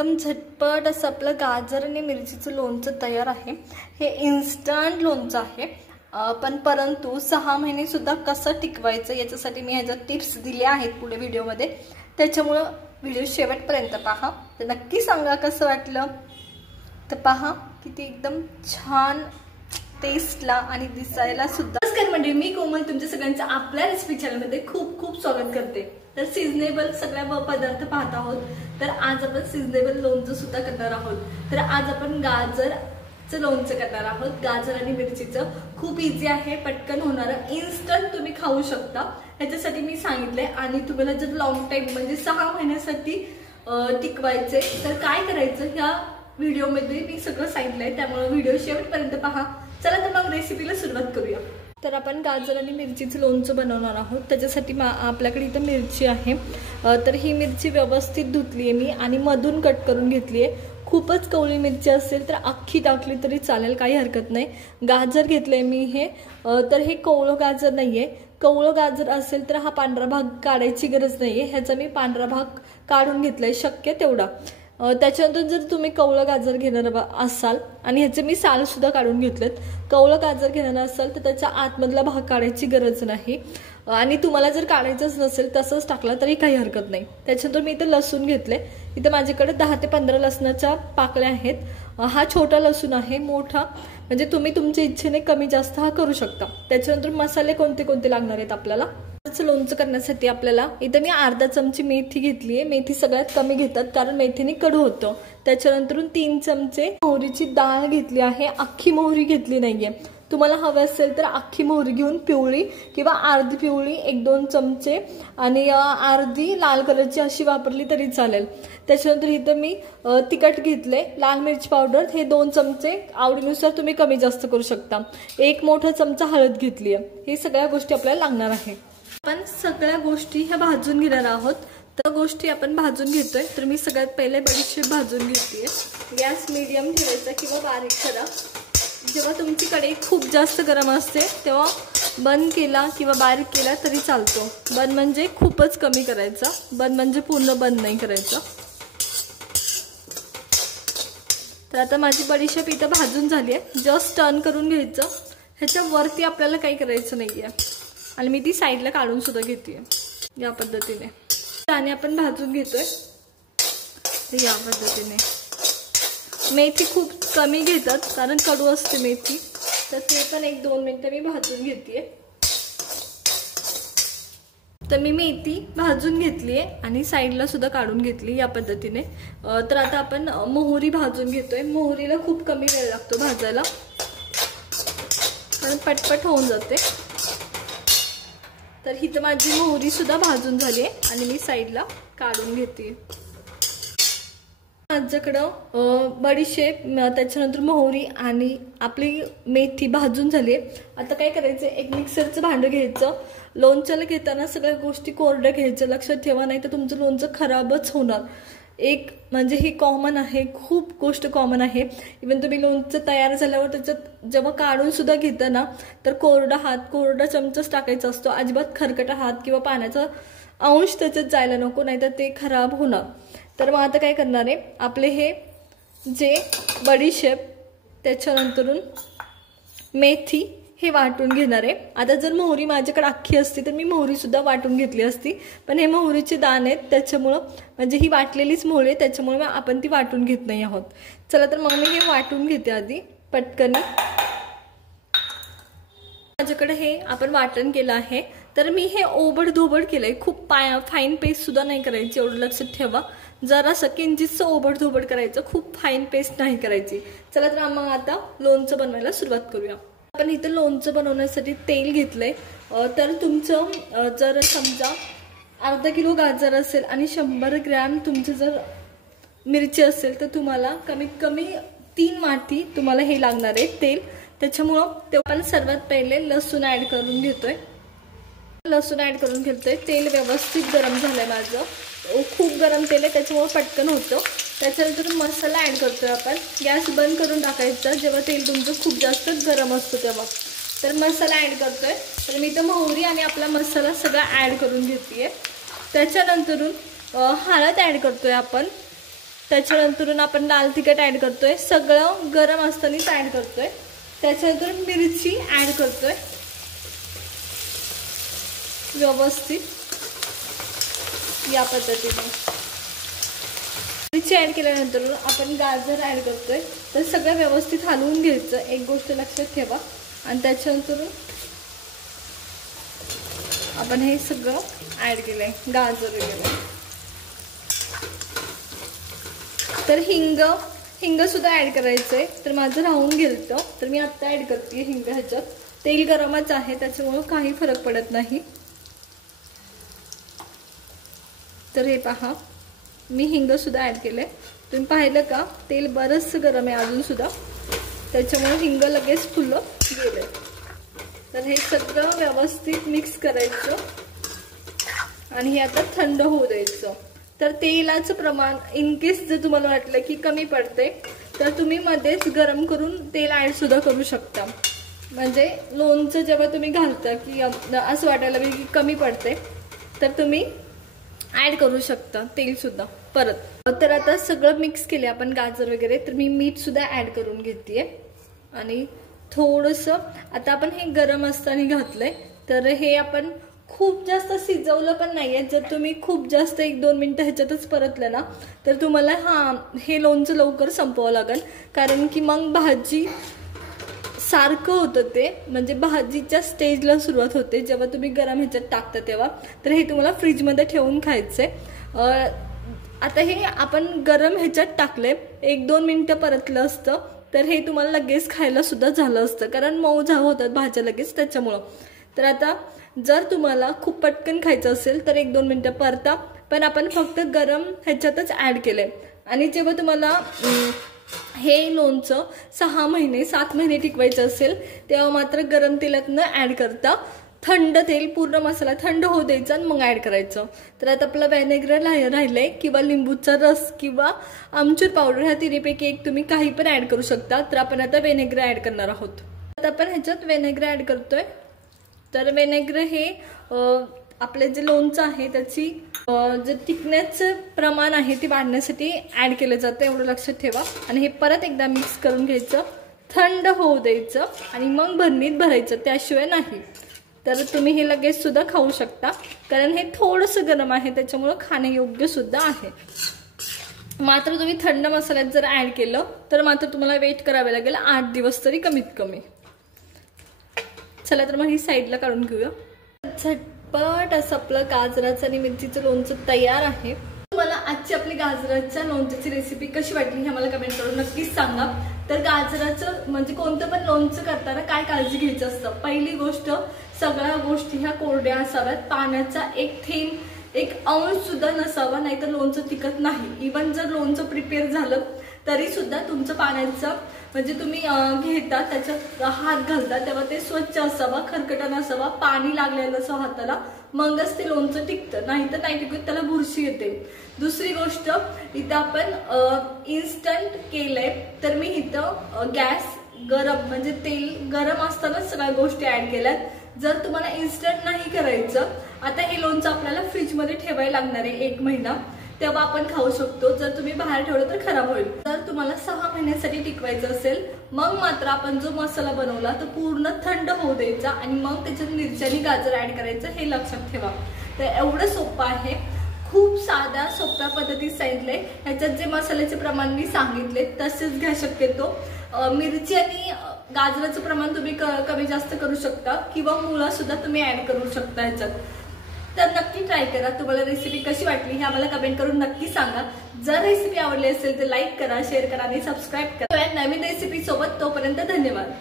एकदम झटपट असं आपलं गाजर आणि मिरचीचं लोणचं तयार आहे। हे इन्स्टंट लोणचं आहे, पण परंतु 6 महिने सुद्धा कसं टिकवायचं याच्यासाठी मी ह्याच्या टिप्स दिल्या आहेत पुढे व्हिडिओमध्ये, त्याच्यामुळे व्हिडिओ शेवटपर्यंत पहा। तर नक्की सांगा कसं वाटलं। तर पहा किती एकदम छान टेस्टला आणि दिसायला सुद्धा। नमस्कार मंडळी, मी कोमल तुमच्या सगळ्यांचं आपल्या रेसिपी चॅनलमध्ये खूप खूप स्वागत करते। तर सीजनेबल सगळ्या पदार्थ पाहत आहोत। तर आज आपण सीजनेबल लोणचं सुद्धा करणार आहोत। तर आज आपण गाजरचं लोणचं करणार आहोत। गाजर आणि मिरचीचं खूप इझी आहे, पटकन होणारं, इन्स्टंट तुम्ही खाऊ शकता। ह्याच्यासाठी मी सांगितलंय। आणि तुम्हाला जर लॉंग टाइम म्हणजे 6 महिन्यासाठी टिकवायचे तर काय करायचं ह्या व्हिडिओमध्ये मी सगळं सांगितलंय, त्यामुळे व्हिडिओ शेवटपर्यंत पहा। चला तर मग रेसिपीला सुरुवात करूया। तर आपण गाजर आणि मिरचीचं लोणचं बनवणार आहोत। त्याच्यासाठी आपल्याकडे इथं मिरची आहे। तर ही मिरची व्यवस्थित धुतली आहे मी आणि मधून कट करून घेतली आहे। खूपच कवळी मिरची असेल तर अख्खी टाकली तरी चालेल, काही हरकत नाही। गाजर घेतलंय मी हे, तर हे कवळं गाजर नाहीये। कवळं गाजर असेल तर हा पांढरा भाग काढायची गरज नाहीये, ह्याचा मी पांढरा भाग काढून घेतलाय शक्य तेवढा। त्याच्यानंतर जर तुम्ही कवळं गाजर घेणार असाल, आणि ह्याचे मी साल सुद्धा काढून घेतलेत, कवळं गाजर घेणार असाल तर त्याच्या आतमधला भाग काढायची गरज नाही। आणि तुम्हाला जर काढायचंच नसेल तसंच टाकला तरी काही हरकत नाही। त्याच्यानंतर मी इथं लसूण घेतले, इथं माझ्याकडे 10 ते 15 लसणाच्या पाकळ्या आहेत। हा छोटा लसूण आहे, मोठा म्हणजे तुम्ही तुमच्या इच्छेने कमी जास्त हा करू शकता। त्याच्यानंतर मसाले कोणते कोणते लागणार आहेत आपल्याला लोणचं करण्यासाठी, आपल्याला इथं मी अर्धा चमची मेथी घेतली आहे। मेथी सगळ्यात कमी घेतात कारण मेथीने कडू होतं। त्याच्यानंतर 3 चमचे मोहरीची डाळ घेतली आहे, अख्खी मोहरी घेतली नाहीये। तुम्हाला हवं असेल तर अख्खी मोहरी घेऊन पिवळी किंवा अर्धी पिवळी 1-2 चमचे आणि अर्धी लाल कलरची अशी वापरली तरी चालेल। त्याच्यानंतर इथं मी तिखट घेतले, लाल मिरची पावडर हे 2 चमचे, आवडीनुसार तुम्ही कमी जास्त करू शकता। 1 मोठा चमचा हळद घेतली आहे। हे सगळ्या गोष्टी आपल्याला लागणार आहे। आपण सगळ्या गोष्टी ह्या भाजून घेणार आहोत। तर गोष्टी आपण भाजून घेतोय, तर मी सगळ्यात पहिले बडीशेप भाजून घेतलीये। गॅस मीडियम ठेवायचा किंवा बारीक करा। जेव्हा तुमची कढई खूप जास्त गरम असते तेव्हा बंद केला किंवा बारीक केला तरी चालतो। बंद म्हणजे खूपच कमी करायचा, बंद म्हणजे पूर्ण बंद नाही करायचा। तर आता माझी बडीशेप इथं भाजून झाली आहे, जस्ट टर्न करून घ्यायचं। ह्याच्या वरती आपल्याला काही करायचं नाहीये आणि मी ती साईडला काढून सुद्धा घेते या पद्धतीने। आणि आपण भाजून घेतोय या पद्धतीने। मेथी खूप कमी घेतात कारण कडू असते मेथी, तर ते पण 1-2 मिनिटं मी भाजून घेतेय। तर मी मेथी भाजून घेतली आहे आणि साईडला सुद्धा काढून घेतली या पद्धतीने। तर आता आपण मोहरी भाजून घेतोय। मोहरीला खूप कमी वेळ लागतो भाजायला कारण पटपट होऊन जाते। तर ही तर माझी मोहरी सुद्धा भाजून झाली आहे आणि मी साईडला काढून घेते। माझ्याकडं बडीशेप, त्याच्यानंतर मोहरी आणि आपली मेथी भाजून झाली आहे। आता काय करायचं, एक मिक्सरचं भांडं घ्यायचं। लोणच्याला घेताना सगळ्या गोष्टी कोरड्या घ्यायच्या, लक्षात ठेवा, नाही तर तुमचं लोणचं खराबच होणार। एक म्हणजे ही कॉमन आहे, खूप गोष्ट कॉमन आहे। इव्हन तुम्ही लोणचं तयार झाल्यावर त्याच्यात जेव्हा काढून सुद्धा घेता ना, तर कोरडा हात, कोरडा चमचाच टाकायचा असतो। अजिबात खरकटा हात किंवा पाण्याचा अंश त्याच्यात जायला नको, नाहीतर ते खराब होणार। तर मग आता काय करणार आहे, आपले हे जे बडीशेप, त्याच्यानंतरून मेथी हे वाटून घेणार आहे। आता जर मोहरी माझ्याकडे अख्खी असती तर मी मोहरी सुद्धा वाटून घेतली असती, पण हे मोहरीचे दाणे आहेत त्याच्यामुळं, म्हणजे ही वाटलेलीच मोहरी आहे त्याच्यामुळे आपण ती वाटून घेत नाही आहोत। चला तर मग मी हे वाटून घेते आधी पटकन। माझ्याकडे हे आपण वाटण केलं आहे, तर मी हे ओबडधोबड केलंय, खूप फाईन पेस्ट सुद्धा नाही करायची, एवढं लक्षात ठेवा। जरासं किंचितसं ओबडधोबड करायचं, खूप फाईन पेस्ट नाही करायची। चला तर मग आता लोणचं बनवायला सुरुवात करूया। आपण इथं लोणचं बनवण्यासाठी तेल घेतलंय। तर तुमचं जर समजा अर्धा किलो गाजर असेल आणि 100 ग्रॅम तुमचं जर मिरची असेल तर तुम्हाला कमीत कमी 3 वाटी तुम्हाला हे लागणार आहे तेल। त्याच्यामुळं ते आपण सर्वात पहिले लसूण ऍड करून घेतोय। लसूण ऍड करून घेतोय, तेल व्यवस्थित गरम झालंय माझं, खूप गरम तेल आहे त्याच्यामुळे पटकन होतं। त्याच्यानंतर मसाला ऍड करतोय आपण। गॅस बंद करून टाकायचा जेव्हा तेल तुमचं खूप जास्त गरम असतं तेव्हा। तर मसाला ऍड करतोय, तर मी तर मोहरी आणि आपला मसाला सगळा ऍड करून घेतेय। त्याच्यानंतर हळद ऍड करतोय आपण। त्याच्यानंतर आपण लाल तिखट ॲड करतोय, सगळं गरम असतानाच ॲड करतोय। त्याच्यानंतर मिरची ॲड करतोय व्यवस्थित या पद्धतीने। मिरची ॲड केल्यानंतर आपण गाजर ॲड करतोय, तर सगळं व्यवस्थित हलवून घ्यायचं, एक गोष्ट लक्षात ठेवा। आणि त्याच्यानंतर आपण हे सगळं ॲड केलंय, गाजर वगैरे। तर हिंग सुद्धा ॲड करायचंय, तर माझं राहून गेलं तर मी आता ॲड करते हिंग। ह्याच्यात तेल गरमच आहे त्याच्यामुळे काही फरक पडत नाही। तर हे पहा मी हिंग सुद्धा ॲड केले, तुम्ही पाहिलं का तेल बरंच गरम आहे अजून सुद्धा, त्याच्यामुळे हिंग लगेच फुलं गेले। तर हे सगळं व्यवस्थित मिक्स करायचं आणि हे आता थंड होऊ द्यायचं। तर तेलाचं प्रमाण इन केस जर तुम्हाला वाटलं की कमी पडते तर तुम्ही मध्येच गरम करून तेल ॲड सुद्धा करू शकता। म्हणजे लोणचं जेव्हा तुम्ही घालता की असं वाटायला लागेल की कमी पडते तर तुम्ही ॲड करू शकता तेल सुद्धा परत। तर आता सगळं मिक्स केले आपण गाजर वगैरे, तर मी मीठ सुद्धा ॲड करून घेते आणि थोडंसं आता आपण हे गरम असताना घातलंय, तर हे आपण खूप जास्त शिजवलं पण नाहीये। जर तुम्ही खूप जास्त 1-2 मिनिटं ह्याच्यातच परतलं ना तर तुम्हाला हे लोणचं लवकर संपवावं लागेल, कारण की मग भाजी सारखं होतं ते, म्हणजे भाजीच्या स्टेजला सुरुवात होते जेव्हा तुम्ही गरम ह्याच्यात टाकता तेव्हा। तर हे तुम्हाला फ्रीजमध्ये ठेवून खायचंय। आता हे आपण गरम ह्याच्यात टाकले, 1-2 मिनिटं परतलं असतं तर हे तुम्हाला लगेच खायला सुद्धा झालं असतं, कारण मऊ होतात भाज्या लगेच त्याच्यामुळं। तर आता जर तुम्हाला खूप पटकन खायचं असेल तर 1-2 मिनिटं परता, पण आपण फक्त गरम ह्याच्यातच ॲड केलंय। आणि जेव्हा तुम्हाला हे लोणचं 6 महिने 7 महिने टिकवायचं असेल तेव्हा मात्र गरम तेलात न ॲड करता थंड तेल, पूर्ण मसाला थंड होऊ द्यायचा आणि मग ॲड करायचं। तर आता आपलं व्हिनेगर राहिलंय किंवा लिंबूचा रस किंवा आमचूर पावडर, ह्या तिन्हीपैकी एक तुम्ही काही पण ॲड करू शकता। तर आपण आता व्हिनेगर ॲड करणार आहोत। आता आपण ह्याच्यात व्हिनेगर ॲड करतोय। तर व्हिनेगर हे आपले जे लोणचं आहे त्याची जे टिकण्याचं प्रमाण आहे ते वाढण्यासाठी ॲड केलं जातं, एवढं लक्षात ठेवा। आणि हे परत एकदा मिक्स करून घ्यायचं, थंड होऊ द्यायचं आणि मग भरणीत भरायचं, त्याशिवाय नाही। तर तुम्ही हे लगेच सुद्धा खाऊ शकता, कारण हे थोडंसं गरम आहे त्याच्यामुळे खाण्यायोग्य सुद्धा आहे। मात्र तुम्ही थंड मसाल्यात जर ॲड केलं तर मात्र तुम्हाला वेट करावे लागेल 8 दिवस तरी कमीत कमी। चला तर मग ही साईडला काढून घेऊया। झटपट असं आपलं गाजराचं आणि मिरचीचं लोणचं तयार आहे। तुम्हाला आजची आपली गाजराच्या लोणच्याची रेसिपी कशी वाटली हे मला कमेंट करून नक्कीच सांगा। तर गाजराचं म्हणजे कोणतं पण लोणचं करताना काय काळजी घ्यायची असतं, पहिली गोष्ट सगळ्या गोष्टी ह्या कोरड्या असाव्यात, पाण्याचा एक थेंब, एक अंश सुद्धा नसावा, नाहीतर लोणचं टिकत नाही। इवन जर लोणचं प्रिपेअर झालं तरी सुद्धा तुमचं पाण्याचं म्हणजे तुम्ही घेता त्याच्यात हात घालता तेव्हा ते स्वच्छ असावा, खरकटा नसावा, पाणी लागलेलं असावं हाताला, मगच ते लोणचं टिकतं, नाही तर नाही टिकत, त्याला बुरशी येते। दुसरी गोष्ट, इथं आपण इन्स्टंट केलंय, तर मी इथं गॅस गरम म्हणजे तेल गरम असतानाच सगळ्या गोष्टी ऍड केल्यात। जर तुम्हाला इन्स्टंट नाही करायचं, आता हे लोणचं आपल्याला फ्रीजमध्ये ठेवायला लागणार आहे 1 महिना, तेव्हा आपण खाऊ शकतो। जर तुम्ही बाहेर ठेवलं तर खराब होईल। जर तुम्हाला 6 महिन्यासाठी टिकवायचं असेल मग मात्र आपण जो मसाला बनवला तो पूर्ण थंड होऊ द्यायचा आणि मग त्याच्यात मिरची आणि गाजर ऍड करायचं, हे लक्षात ठेवा। तर एवढं सोपं आहे, खूप साध्या सोप्या पद्धतीत सांगितले। ह्याच्यात जे मसाल्याचे प्रमाण मी सांगितले तसेच घ्या शक्यतो। मिरची आणि गाजराचं प्रमाण तुम्ही कमी जास्त करू शकता किंवा मुळा सुद्धा तुम्ही ऍड करू शकता ह्याच्यात। तर नक्की ट्राय करा। तुम्हाला रेसिपी कशी वाटली हे आम्हाला कमेंट करून नक्की सांगा। जर रेसिपी आवडली असेल तर लाईक करा, शेअर करा आणि सबस्क्राईब करा नवीन रेसिपी सोबत। तोपर्यंत धन्यवाद।